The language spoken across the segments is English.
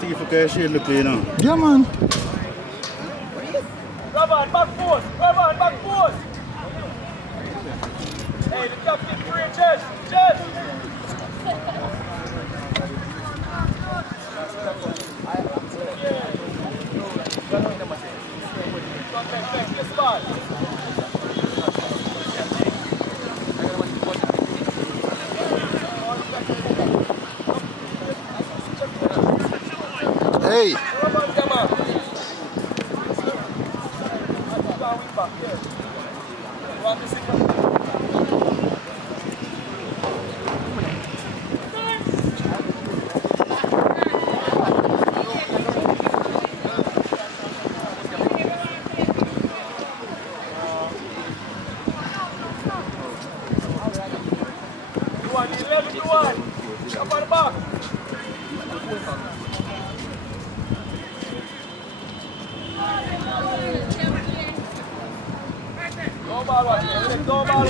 Thief for cash shade look, you know. Yeah, man. Robert, back post! Robert, back post! Hey, the captain free, chest! Chest! Hey!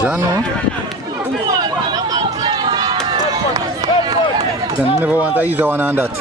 Jano. You never want an easy one on that.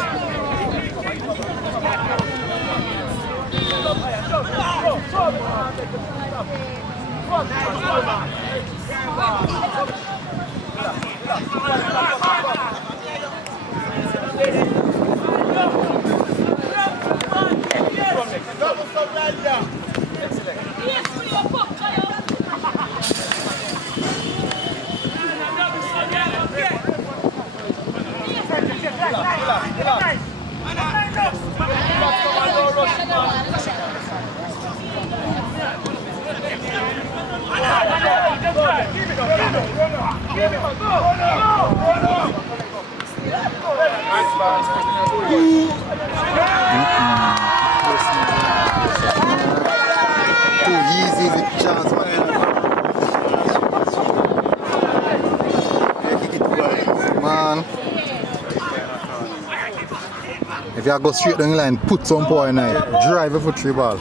Too easy the chance, man. If you go straight down the line, put some power in it, drive it for 3 ball.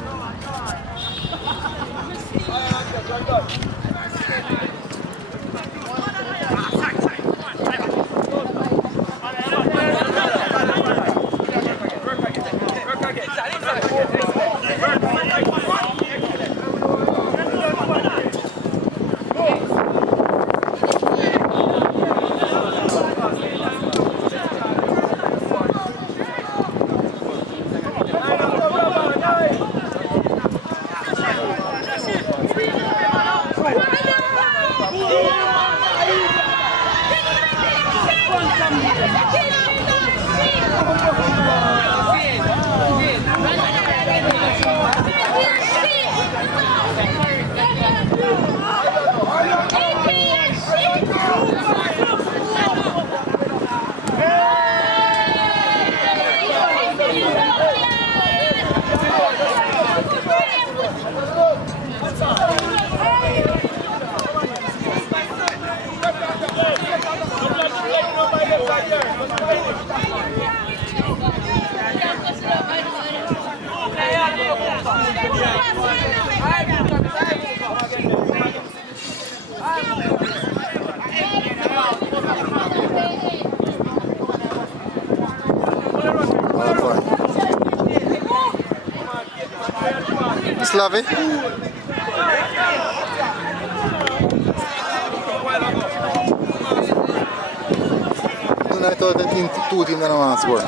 Slavi. I thought that two teams don't want to score.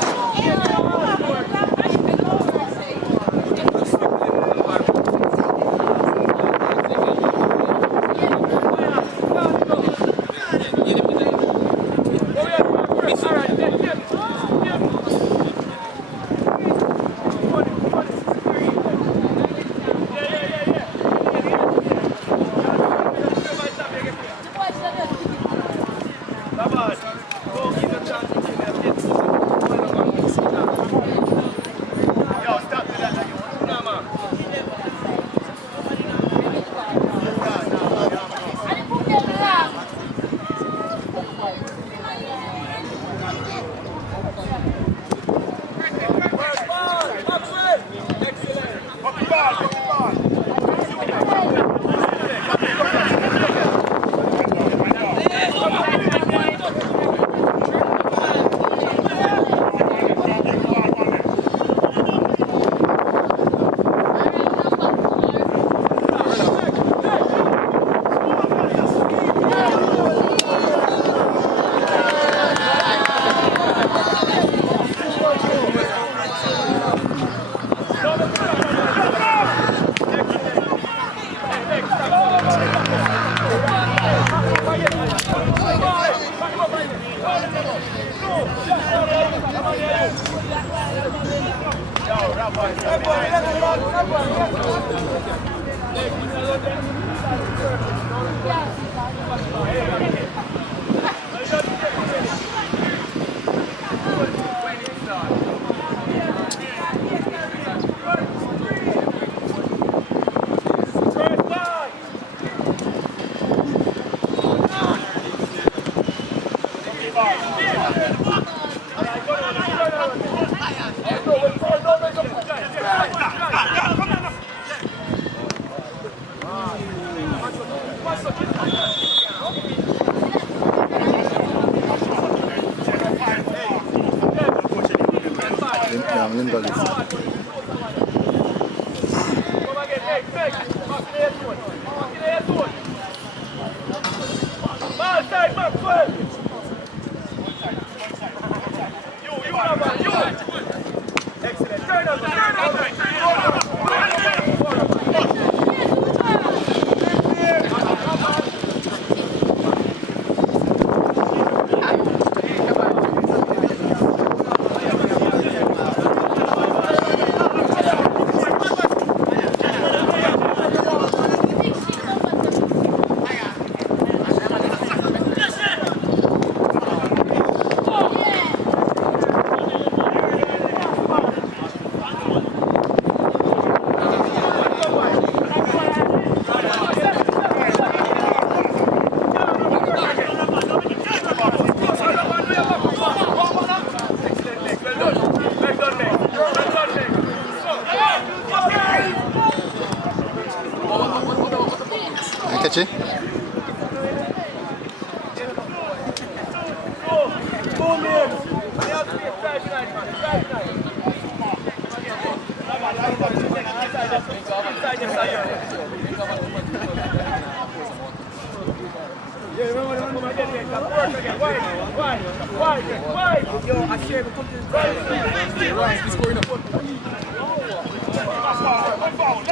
Catch it.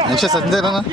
And she's sitting there, no?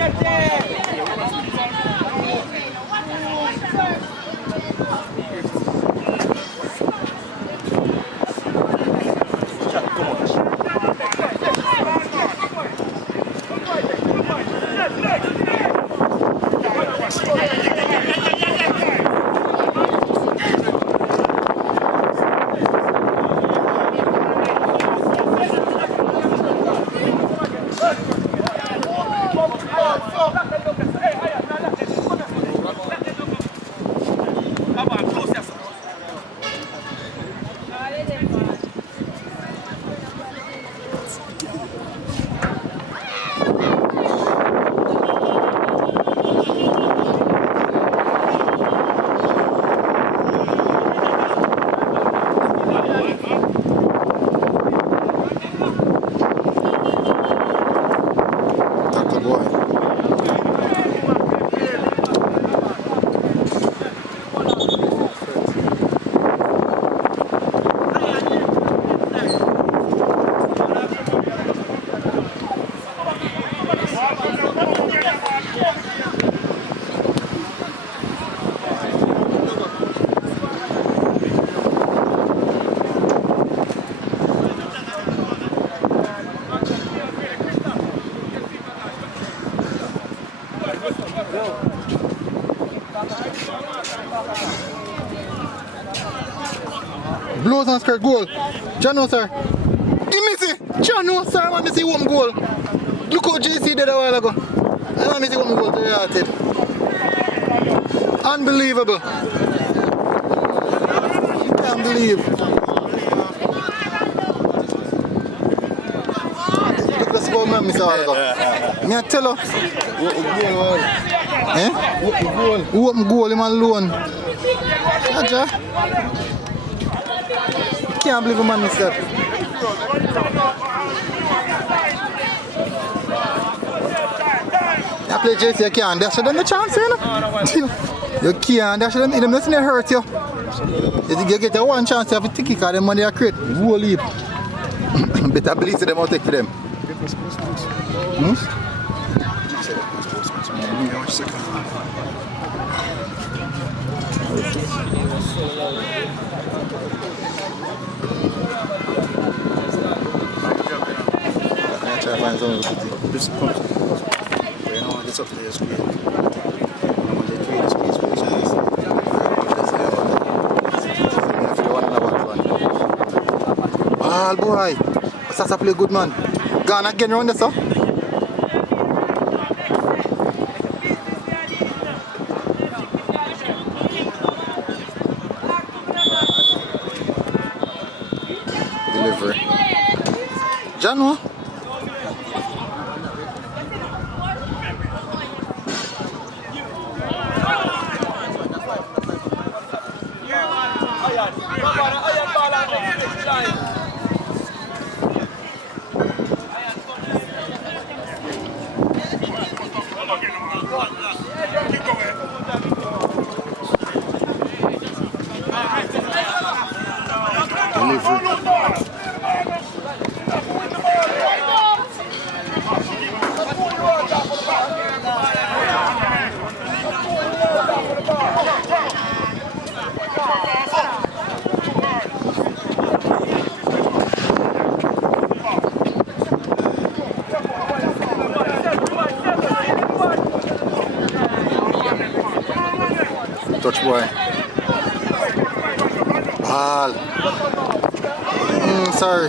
Blows on skirt goal. John, sir. You miss it. John, sir. I want to see one goal. Look how JC did a while ago. I want to see one goal to the unbelievable. You can't believe. Look at the man, Mr. Algo. Me I tell you. Eh? Open goal, him alone. Aja. Can't believe a man missed that. You play JC, you can't dash them the chance, you know? You can't dash them, them nothing hurt you. You get a one chance, you have to take it because them money are create. Whole heap. Better believe them out take for them. Try to find something to put this comes. You know, it's up to the screen. When they create the space for the space. Ball boy. What's play good man? Gone again round this up. Jano. Touch boy. Ball. Sorry.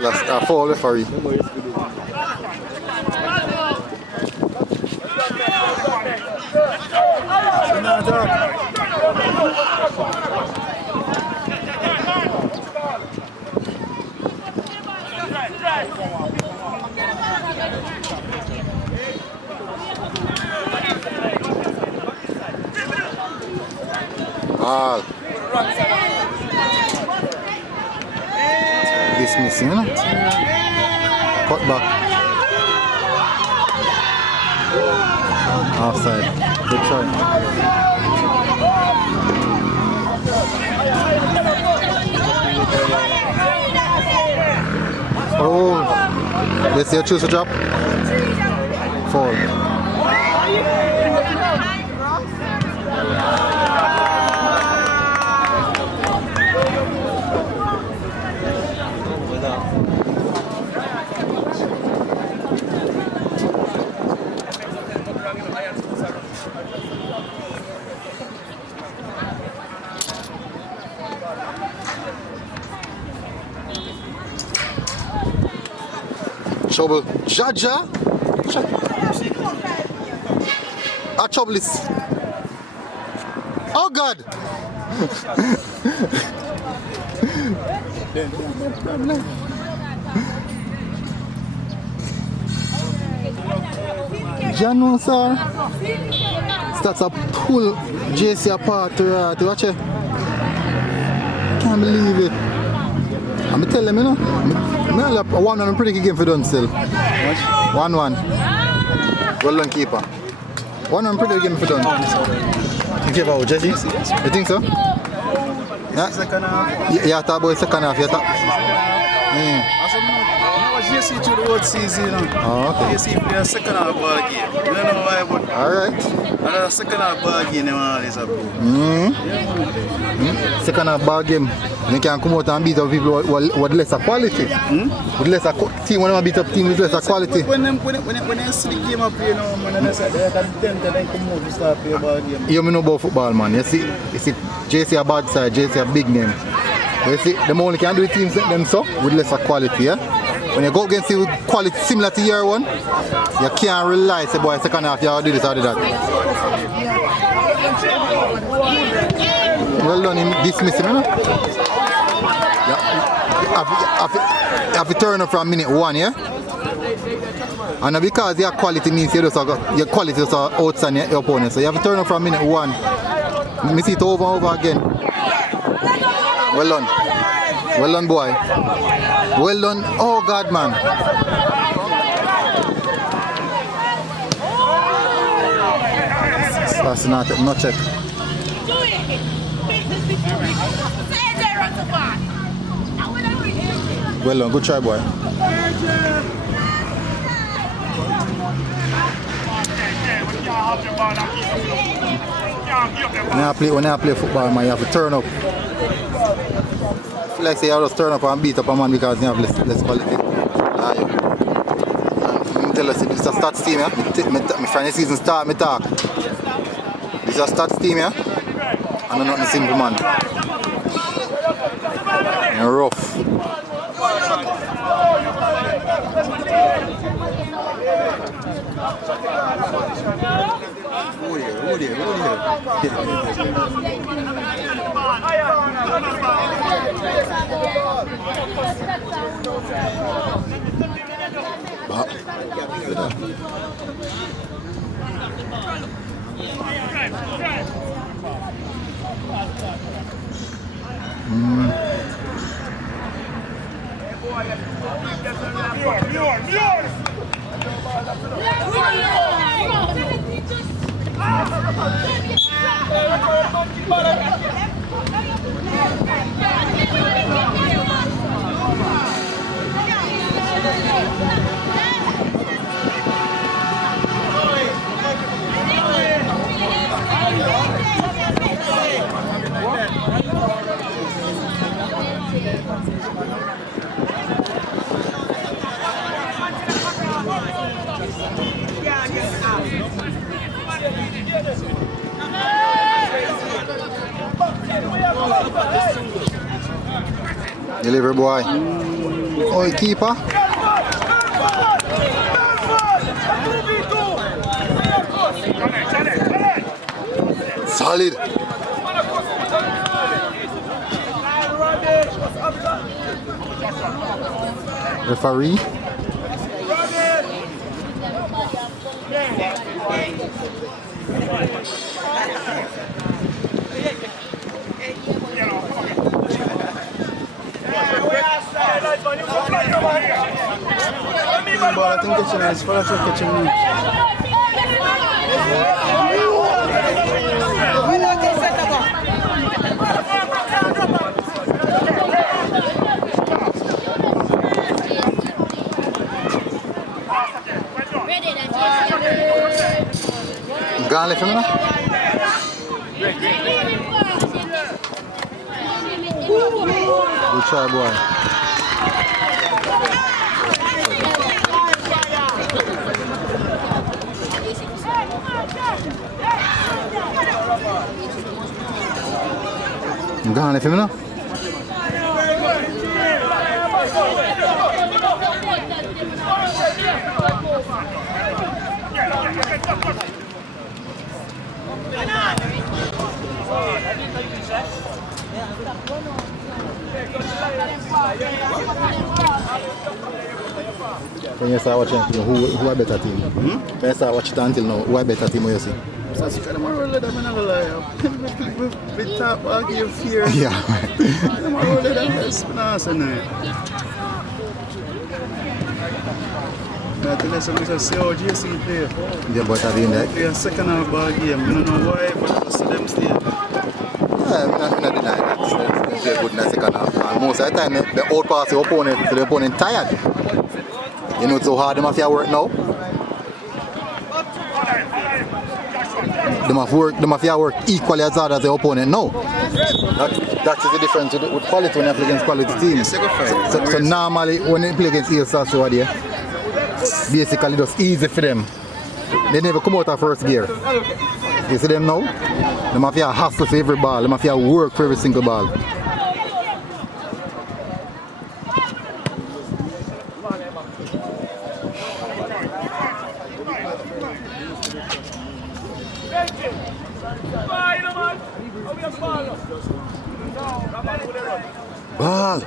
Last fall referee. Dismissing, you know? Cut back. Offside. Good try. Oh, let's see you choose a drop. Fall. Trouble. Jaja. A trouble. Oh God. Jano, sir. Starts to pull JC apart to watch it. Can't believe it. I'm telling him, you know. I won on a pretty good game for done still. 1-1. Well done, keeper. 1-1 pretty good game for done. You give out, Jesse? You think so? Yeah? Second half. Yeah, talk about second half. JC through the whole season, you know. Oh, okay. JC play a second half ball game. I don't know why, but alright. another second half ball game, they want this up. Second half ball game. You can come out and beat up people with lesser quality. With lesser team, when they beat up team with lesser quality. When they see the game up, you know, man, they say they can come out to start play ball game. You know about football, man. You see JC a bad side, JC a big name. You see, the only can do the teams them so with lesser quality, yeah? When you go against it with quality similar to year one, you can't rely, say boy, second half, you do this or do that. Well done in dismissing, you know? You have to turn up from minute 1, yeah? And because your quality means your quality is outside your opponent, so you have to turn up from minute 1. Me see it over and over again. Well done. Well done, boy. Well done. Oh, God, man. That's not check. Well done. Good try, boy. When I play football, man, you have to turn up. Like say I just turn up and beat up a man because you have less quality. I'm tell us this is a stats team, yeah? My friend season start, me talk. This is a stats team, yeah? And I'm not a simple man. You're rough. there, go Delivery boy. Oh, keeper. Solid. Referee. Ball, I think catching is for catching me. Gone left him now? Good try, boy. Gone left him now? When you start watching, who are better team? When you start watching until now, who are better team you see? That's kind of more roller than I'm not gonna lie. With top ball give fear. Yeah. I'm more roller than this. Nice and I tell you something, I see how JC play. Yeah, but at the end, Play a second half ball game. I don't know why, but I see them stay. I'm not denying that. They play good in the second half. And most of the time, they outpass the opponent, so the opponent tired. You know, it's so hard, they must have work now. They must have work equally as hard as the opponent now. That is the difference with quality when you play against quality teams. So normally, when you play against Haile Selassie over there, basically just easy for them. They never come out of first gear. You see them now? They must have hustle for every ball. They must have work for every single ball. Ball.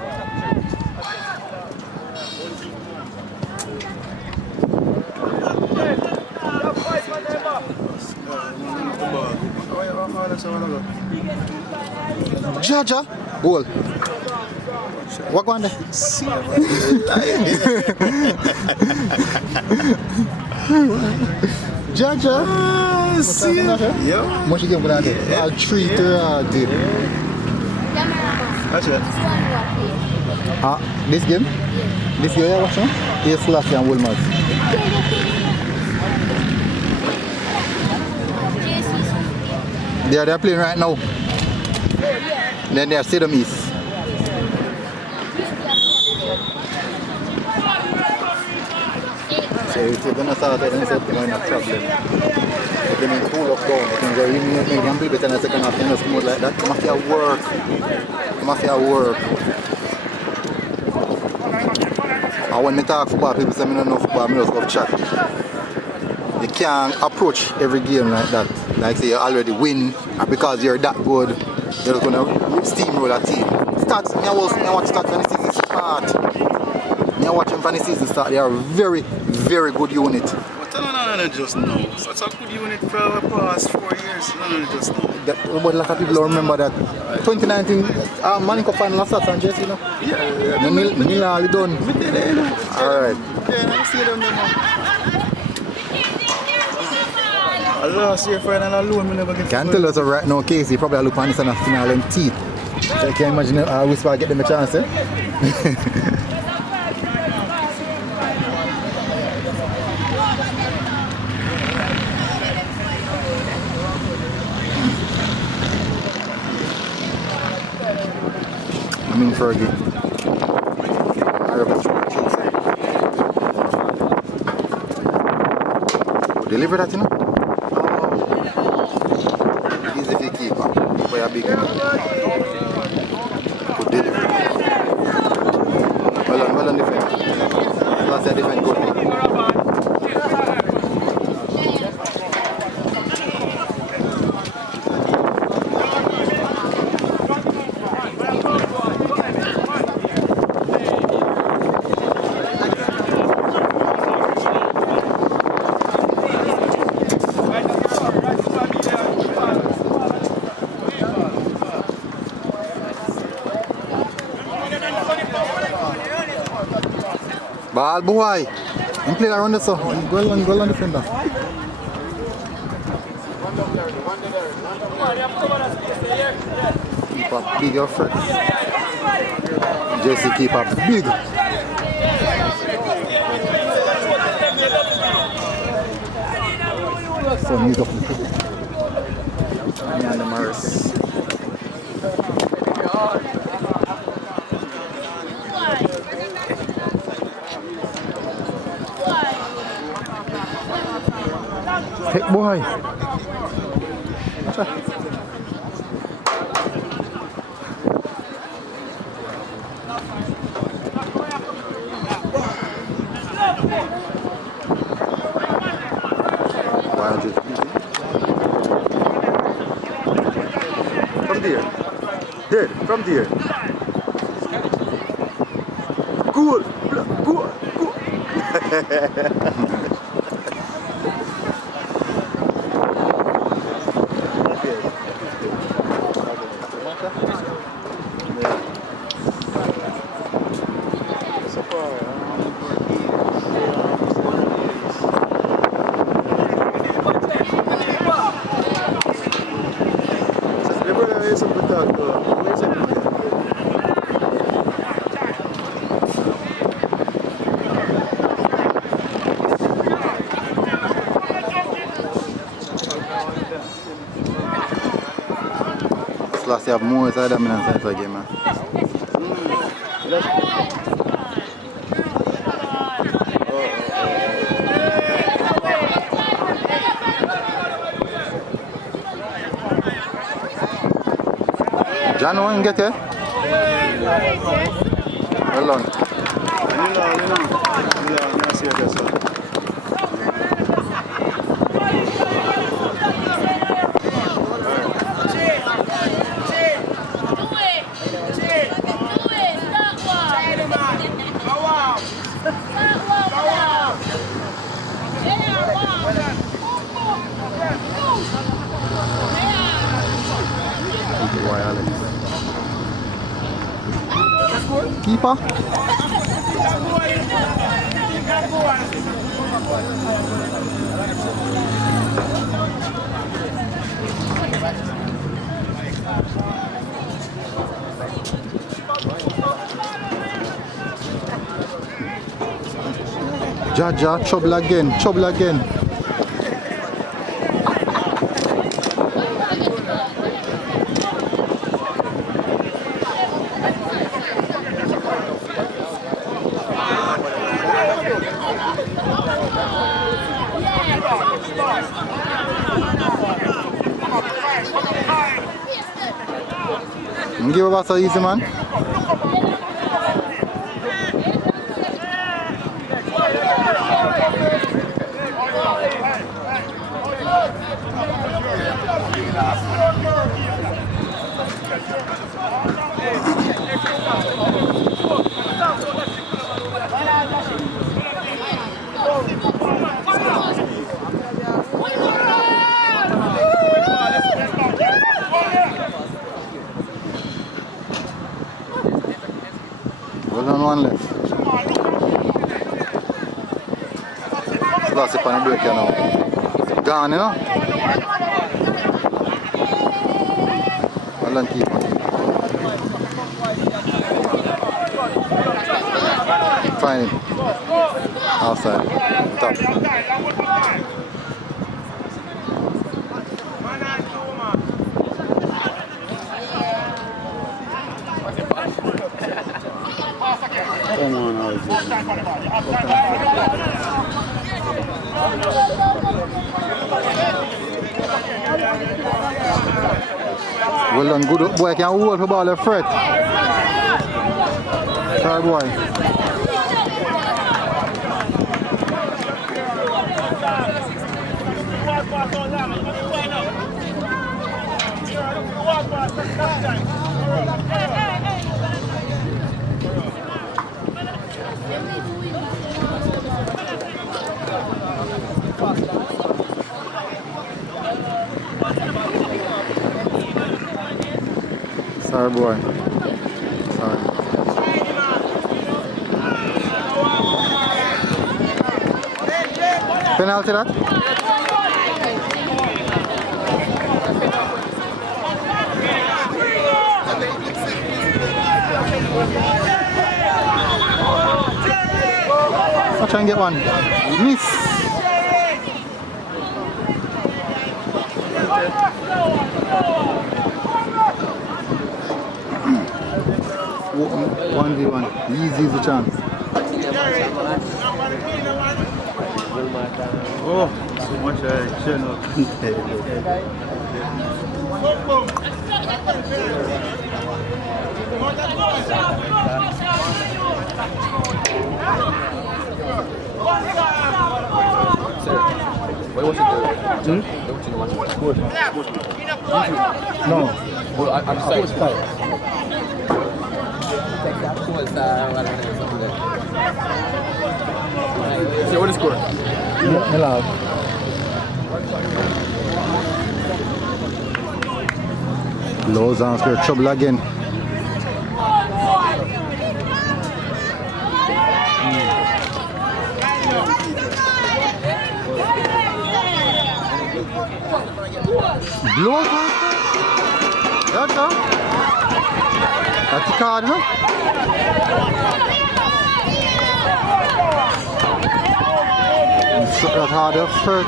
Jaja, goal. What going there? Jaja. See ya. Yeah. Much game going there? I'll treat her. That's it. This game? This game you're watching? Haile Selassie and Wolmer. They're playing right now. Then they're Stadium East. So if you're gonna start then something in a problem. If they need cool up down, they can go in and play better in the second half, and just more like that. You must have work. You must have work. And when I talk football, people say I don't know football, I just love chat. You can't approach every game like that. like say you already win, and because you're that good, you're just gonna steamroll a team. Stats, me watch stats when the season start. Me watch them when the season start. They are a very, very good unit. But no, just now. Such a good unit for the past 4 years. No, just now. But a lot of people don't remember that 2019 Manning Cup final stats and just, you know. Yeah. Nearly done. Alright. Yeah, I see them now. Last year final alone, we never get. Can't tell us right now, Casey probably look on this and a final and teeth. So you can imagine Whisper get them a chance, eh? I'm in Fergie. Deliver that, you know? Oh. Easy for keeper. Keeper you big, you know? Good delivery. Well done defense. Last year defense good. Ball boy. And play around the so. Go on defender. Keep up big your friend. Jesse keep up big. So mute up. Me and the Morris. Hey boy. From there. Goal. Selassie have more side dominance in the game, man. John, when you get here? Well done. Keeper. Jaja, trouble again. Give us so easy, man. Well done, one left. Selassie on the break here now. Gone, you know? Well done, keeper. Find him. Outside. Top. Come on, Well done, good boy. Can hold the ball left fret. Sorry, boy. Sorry, boy. Sorry. Penalty that? I'll try and get one. Miss. One v one. Easy is a chance. Oh, so much action. What was it? No. Well, I'm saying. So what is score? Hello. Lows on for trouble again. Blow. That's all. That's the card, no? That hard effort.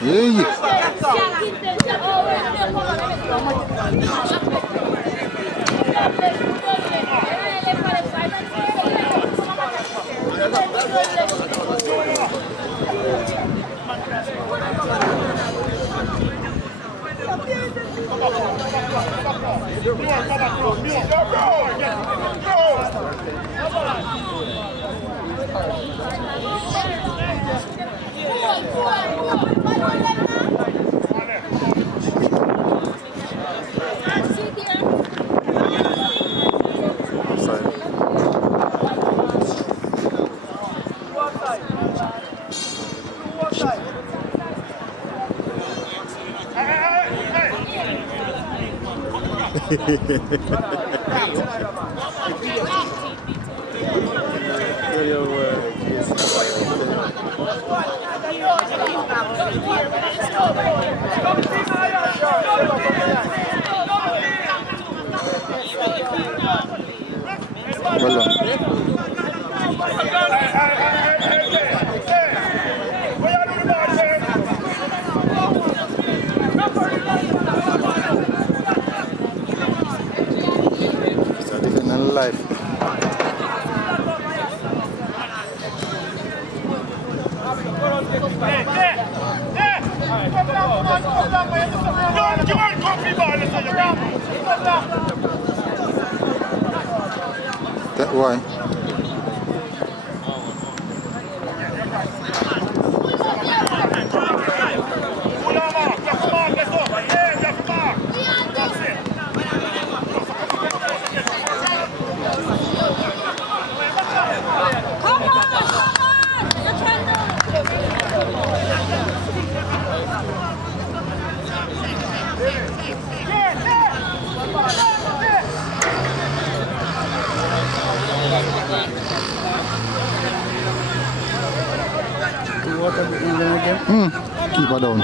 Hey. Well done. So defending on life. That why. Keep her down.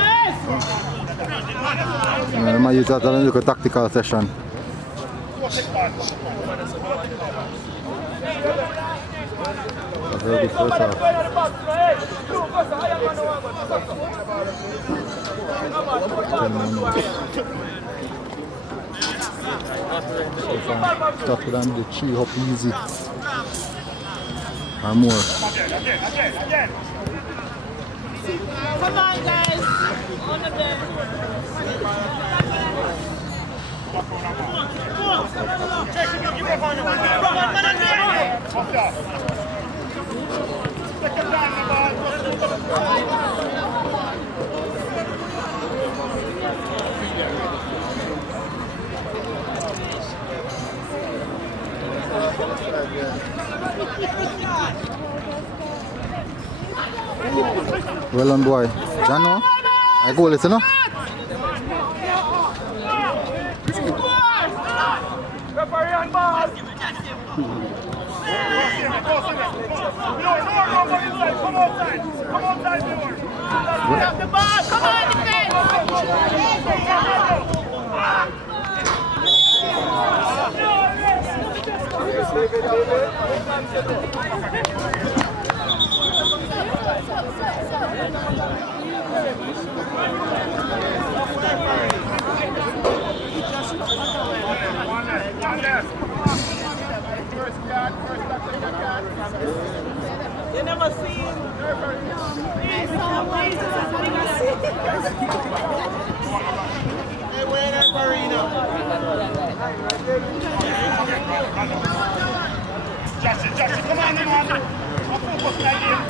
I might use that as a little tactical session. A very good first half. Start with them, the 3 up easy. Or more. Come on, guys. On the day. Well done, boy. Jano, I go listen, no? You never seen. Hey, where that Marina? Justin, come on, man. I'll focus that game.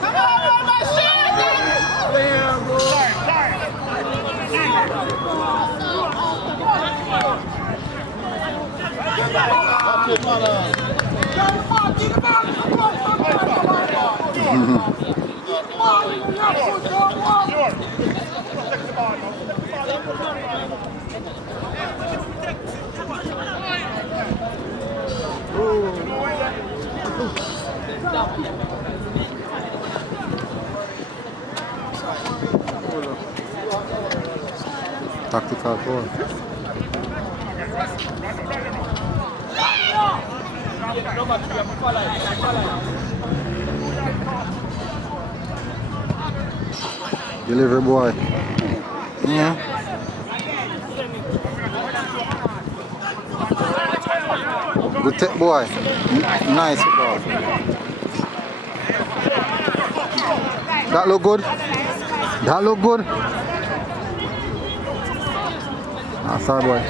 Come on, my Tactical foul. Delivery boy. Yeah. Good tech boy. Nice ball. That look good. That look good. Ah, sorry boy.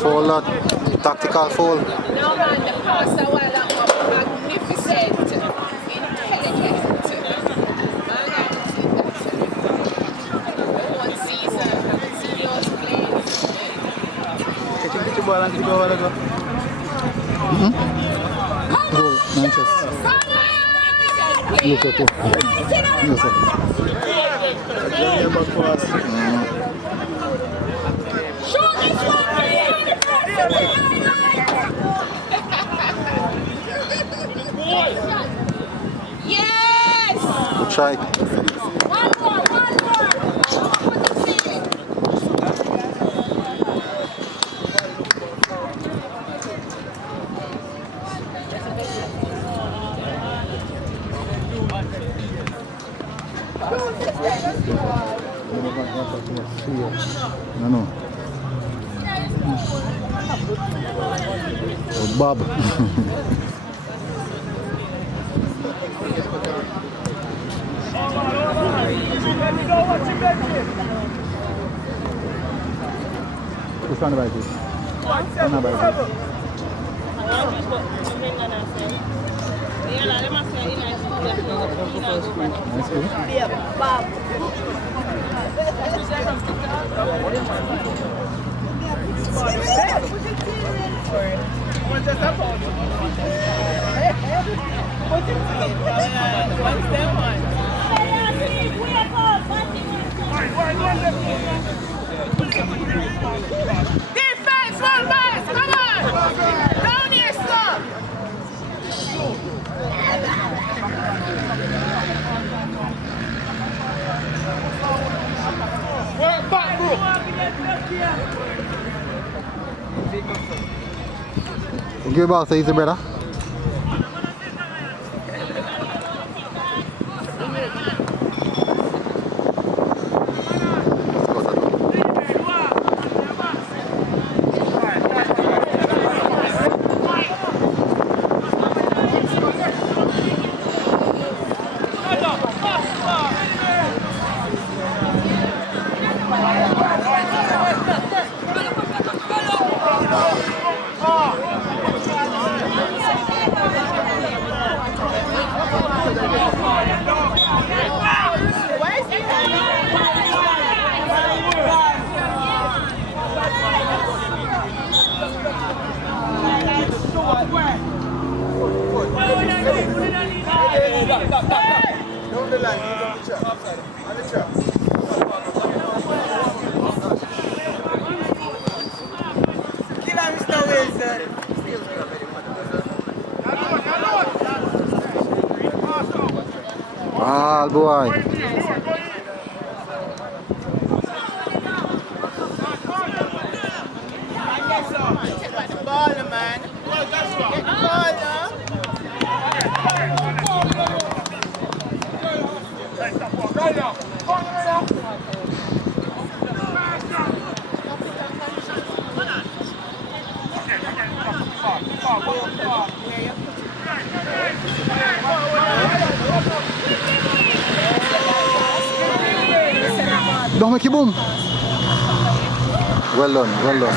foul that. Tactical foul. No man, the pass a while ago, magnificent, intelligent. Man, I see that. One season, see those plays. Catch the ball and kick over the goal. Goal, Manchester. Look at it. Yes, sir. Johnny back pass. Shoot this one for you in the first Yes! Try. One more. No. Oh, Bob. Which one about this? One about this. That's good. Defense, Wolmer! Come on! Down here, stop! Work back, bro. Give it back, so easy, brother. Down the line, he's on the trap. On the trap. Kill him, Mr. Wilson. Ah, boy. Take the ball, man. Get the ball, Don't make it boom. Well done, well done.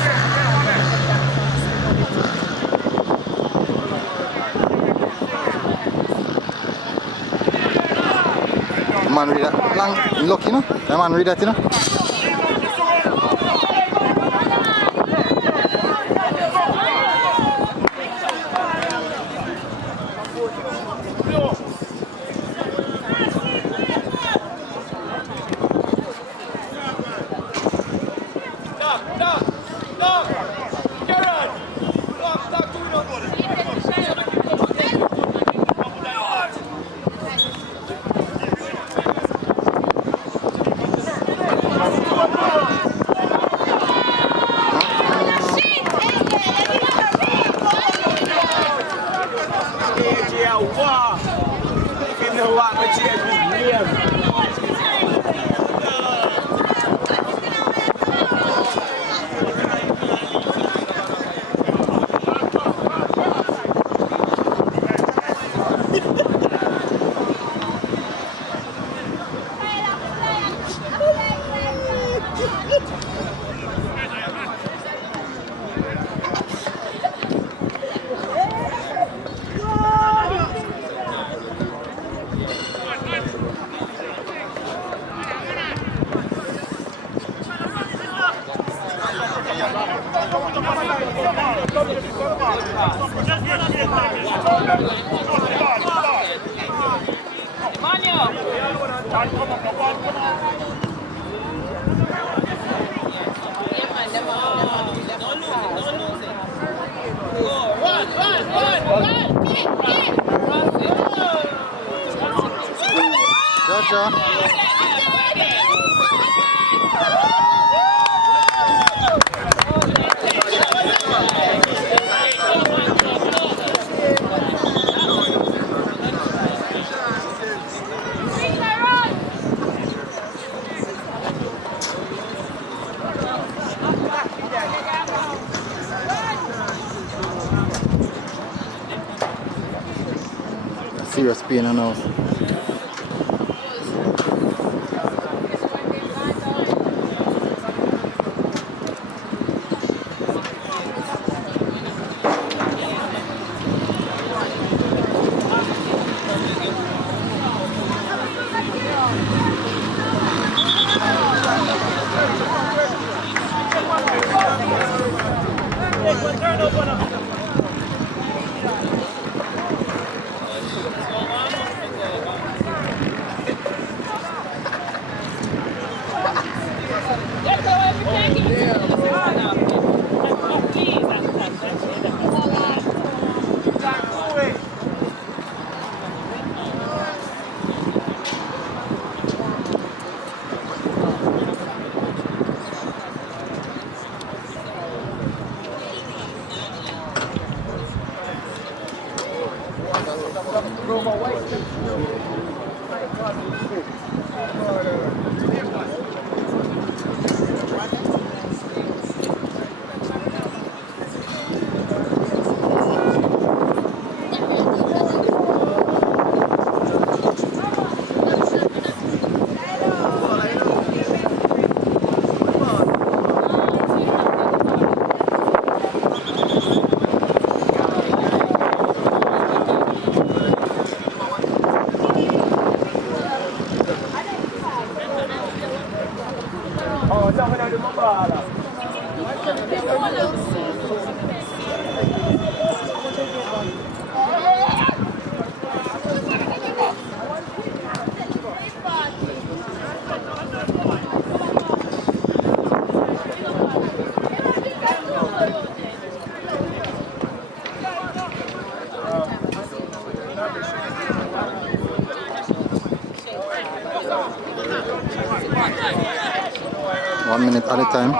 Man read that long look, you know? The man read that, you know? Serious pain and now. One minute at a time.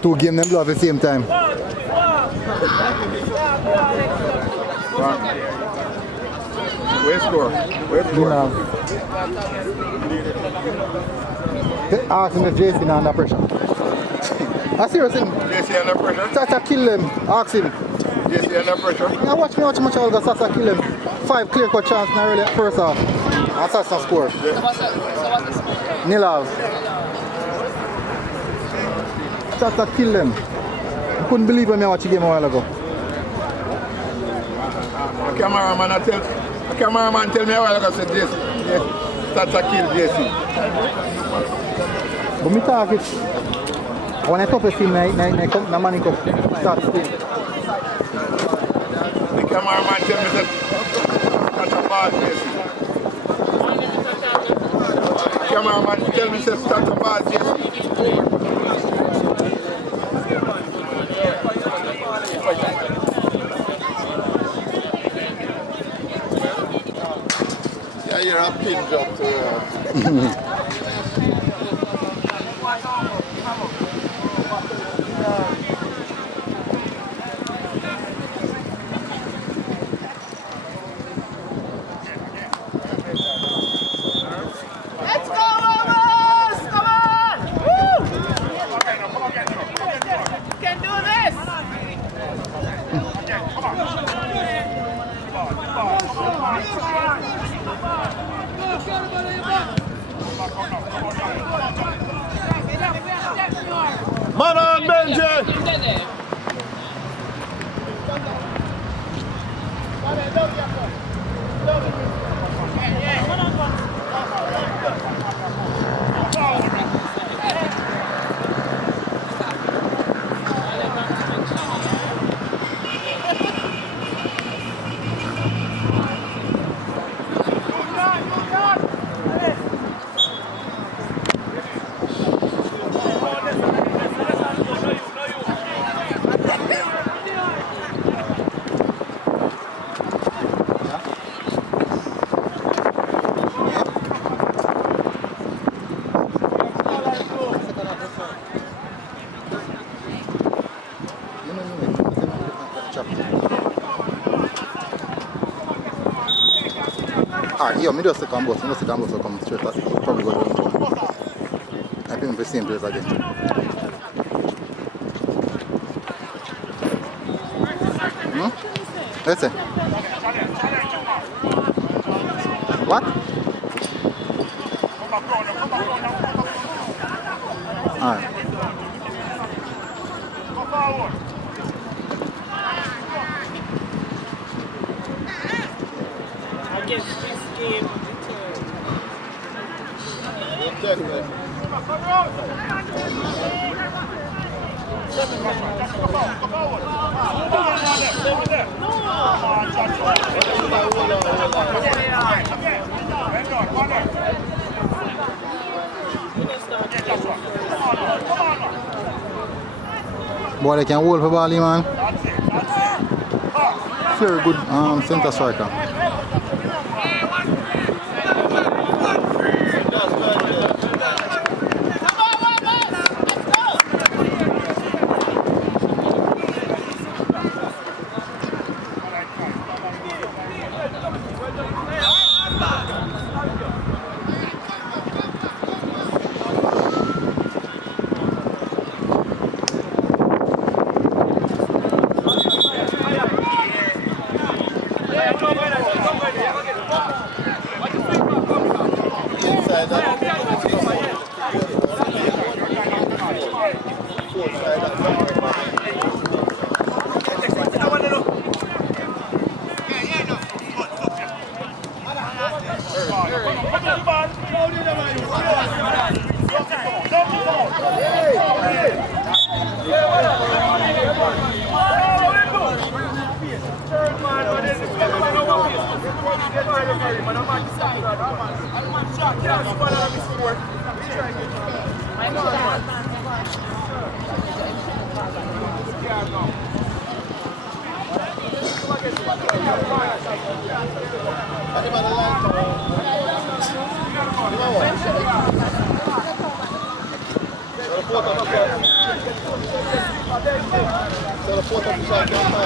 Two games them blow at the same time. Where's score? Ask him if JC under pressure. I serious him. JC under pressure? Sasa kill him. Ask him. JC under pressure? Now watch much I will Sasa kill him. 5 clear cut chance now really at first half. And Sasa score. So what's the score? Nil half. Sasa kill him. I couldn't believe when I watched the game a while ago. The cameraman tell me a while ago said this. Yes, Sasa kill JC. But me talk it. When I top a team, I man cup start team. The cameraman tell me that that's a bad JC. The cameraman tell me that that's a bad JC. I hear a pin drop to Let's go, Wolmers! Come on! Woo! You can do this! Man on, Benji! Alright, yo, me just come bus will come straight at probably go to the one. I think the same place again. Let's see. What? Alright. Boy, they can hold for ball, man. Very good center striker. That's what I'm talking about.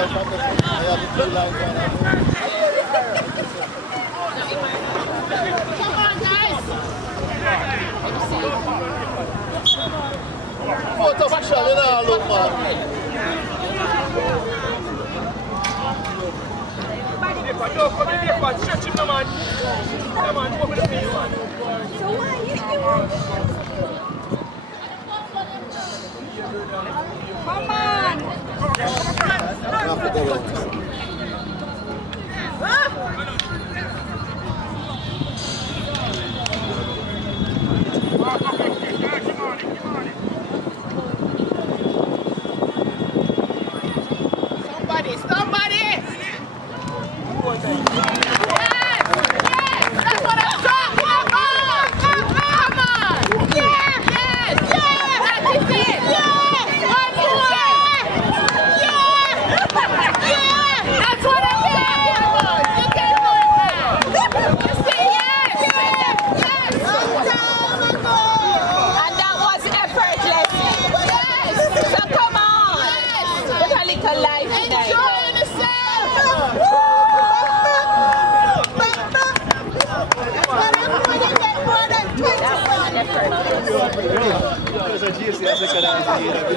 You can do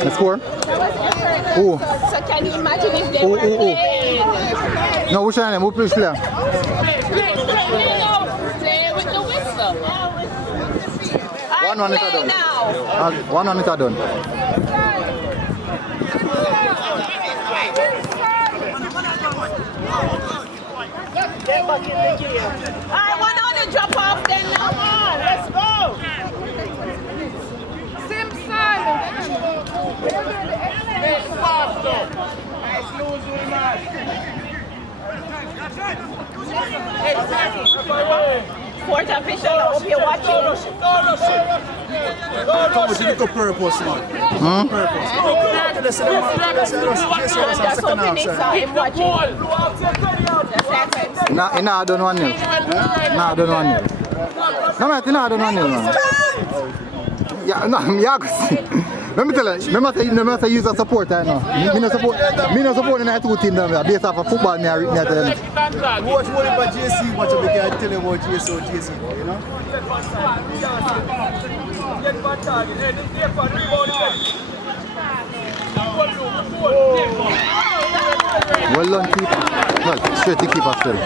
The score? Who? So can you imagine if they Who? were playing? No, which one? Who plays player? Play with the whistle. 1-1 it done. Now. 1-1 it done. I want to drop off then now. Come on, let's go. Simpson. Fourth official, I hope you're watching. Come on, you look a purpose, man. Purpose. Let's I'm just hoping it's him watching. Nah, I done 1-0. Nah, I done 1-0. No, mate, nah, I done 1-0, man. Yeah, no, yeah. Let me tell you, remember to use a support right now. Me no support in the two teams based off of football. Me I tell you. watch one about JC, watch a big tell you about JC or JC, you know? Well done, keeper. Well, straight to keeper still.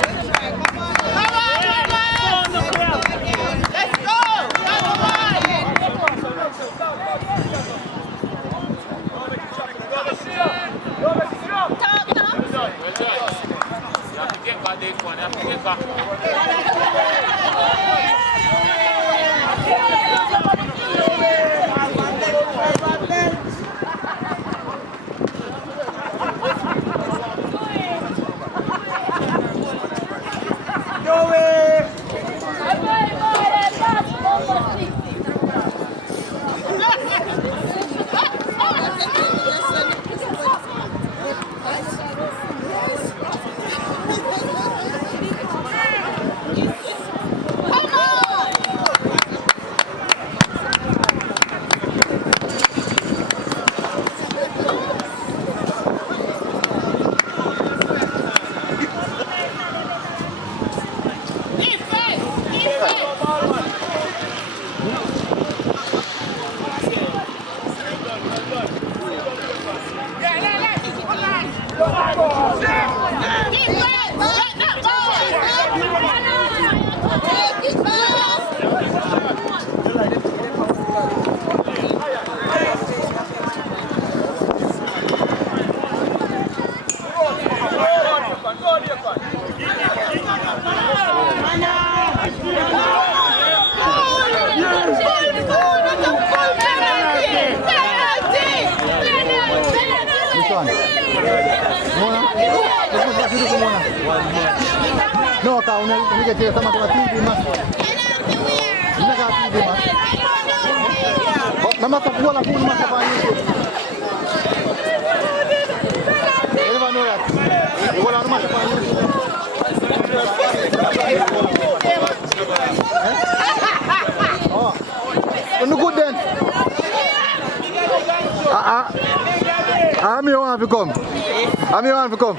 No, kau ni kerja sama sama TV mas. Ini kan TV mas. Oh, nama sebuah lagu mas apa ini? Ini mana ya? Bola mas apa ini? Oh, good then. I'm here to come. I'm here to come.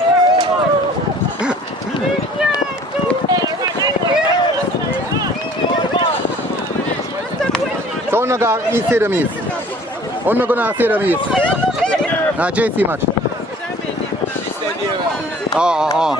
So I'm not going to see them east. I'm not going to see them east. JC match. Oh.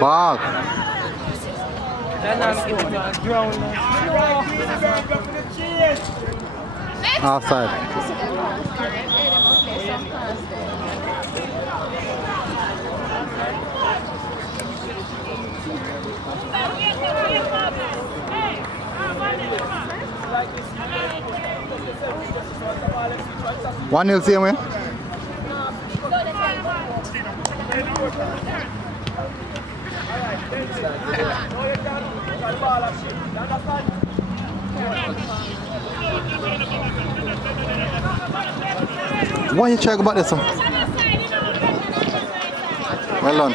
Ball. Offside. One nil same way. Why you try to go back this one? Well done.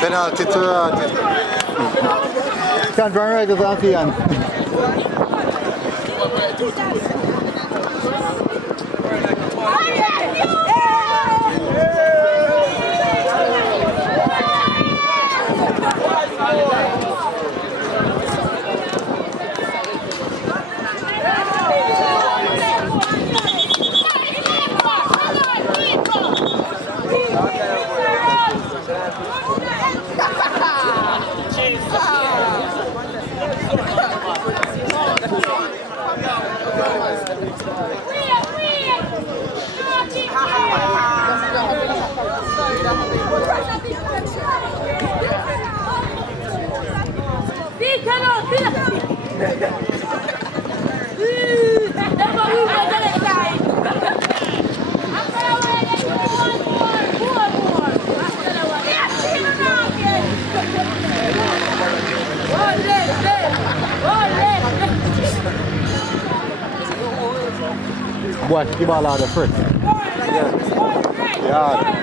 Penalty to can't run right as Anfian. Boy, keep the ball out of the front. Yeah.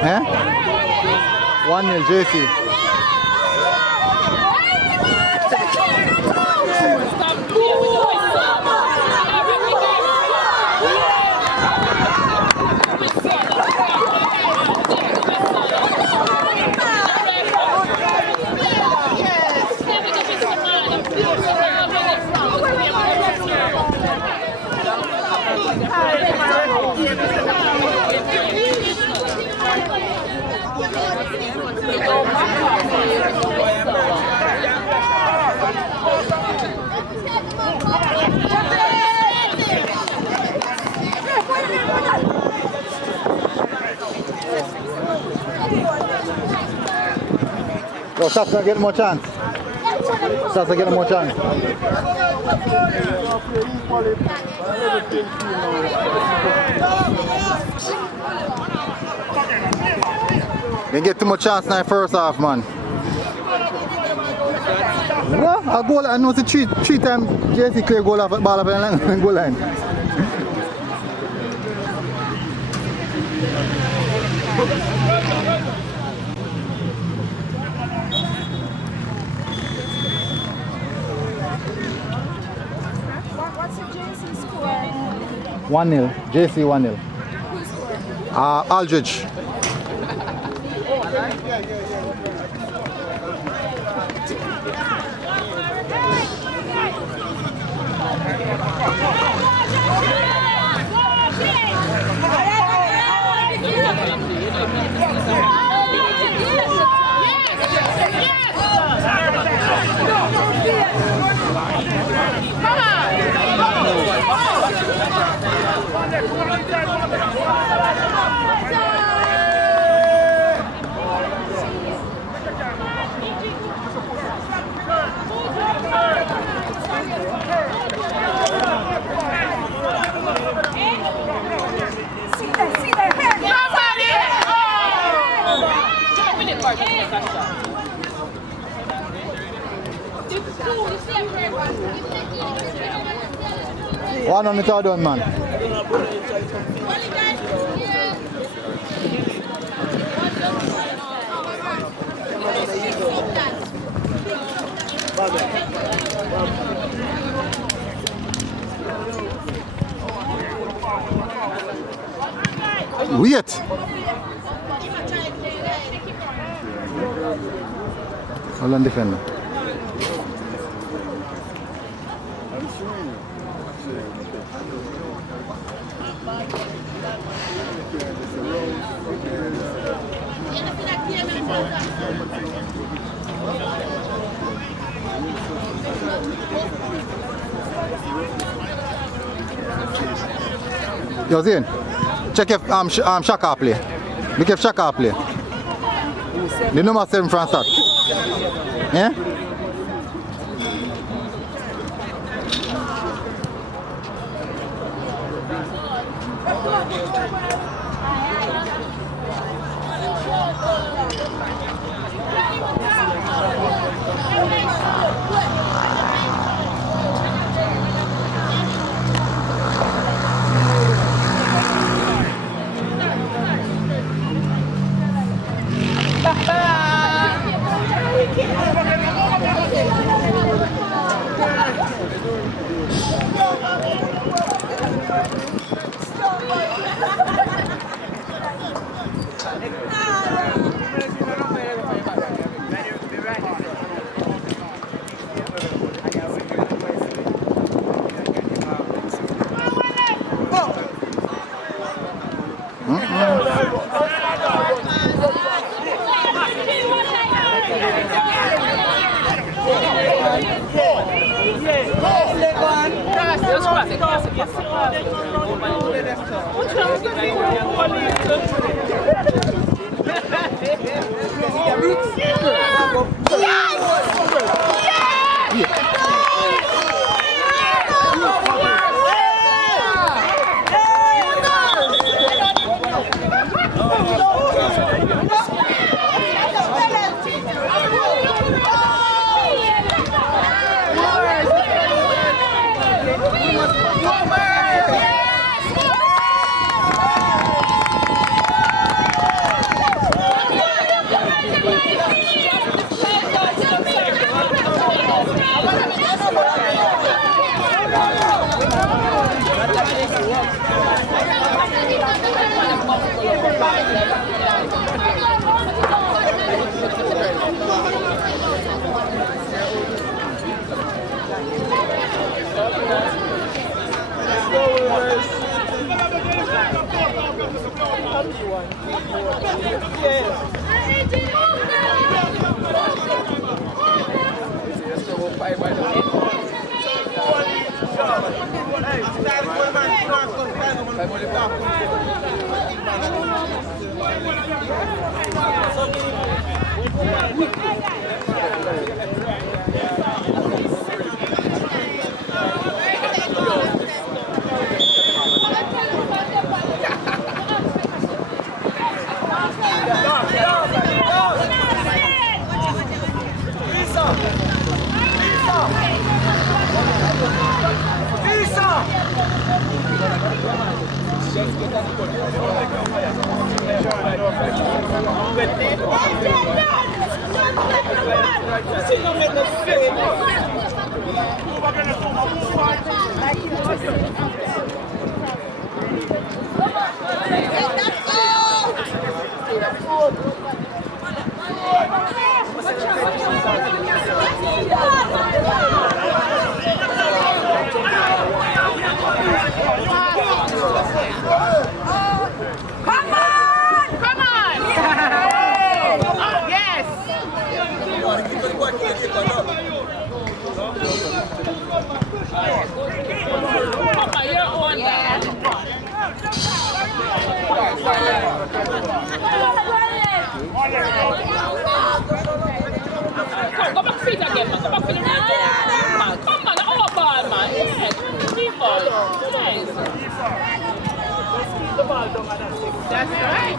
Eh? 1-0 JC. Yo, Stats not getting more chance. Stats not getting more chance. Didn't get too much chance in the first half, man. What? A goal, I know it's a three time JC clear goal off ball up in goal line. What's the JC score? 1-0, JC 1-0. Who scored? Aldridge. One on the third one, man. Wait. Hold on, defender. Yo, Zane, check if Shaka play. Look if Shaka play. The number 7 from start. Yeah? Go back feet again, man. Go back feet again. Come on, all ball, man. Yes. Keep ball. Yes. That's right.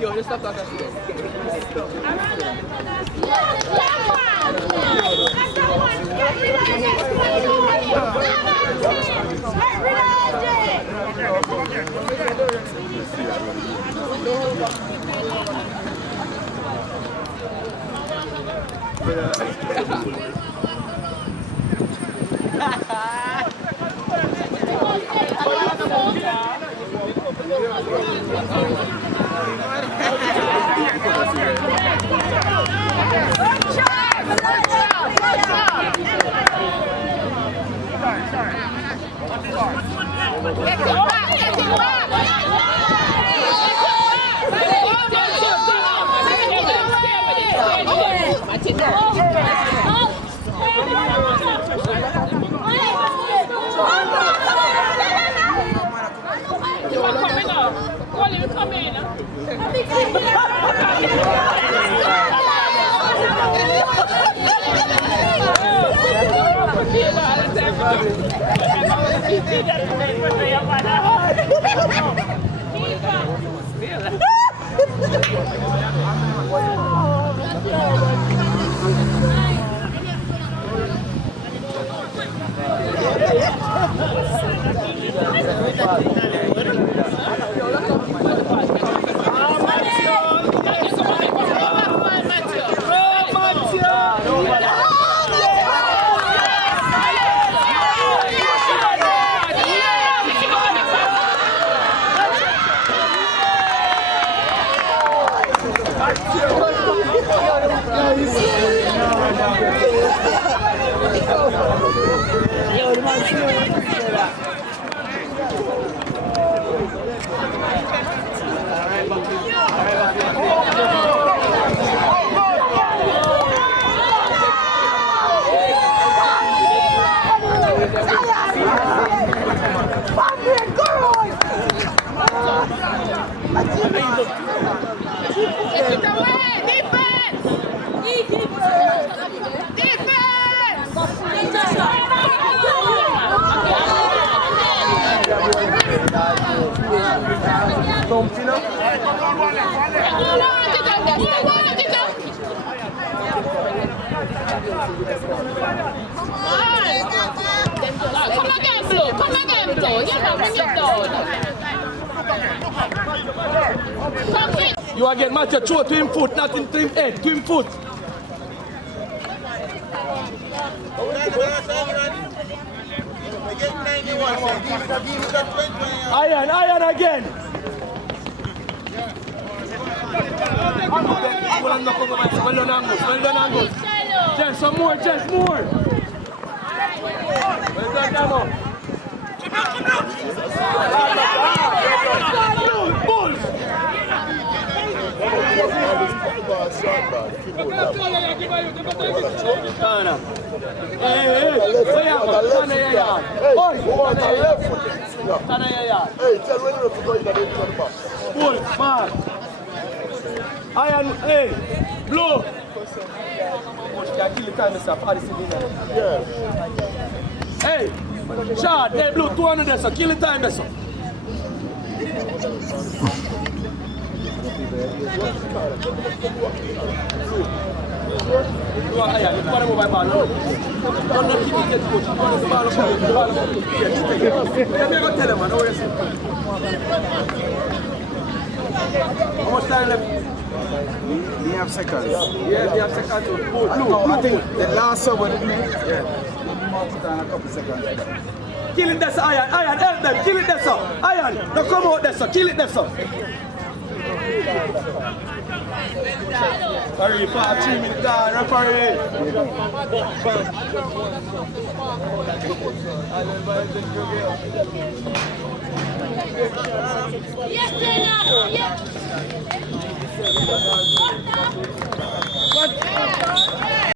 Yo, just stop talking. You are getting match throw to him foot, not into him head, to him foot. Iron again. Well done, Angus. Just some more, just more. Well done, Damo. Bulls. Iron, hey, blow. Hey, shot, hey, blue, 200 there, so kill the time there, so. How much time left? We have seconds. Yeah, we have second too. No, I think the last over, didn't it? Yeah. Mark it on a couple seconds. Kill it there, sir. Iron, help them. Kill it there, sir. Iron, now come out there, sir. Kill it there, sir. Hurry, for a 3-minute time, referee. Yes, Taylor. Yes.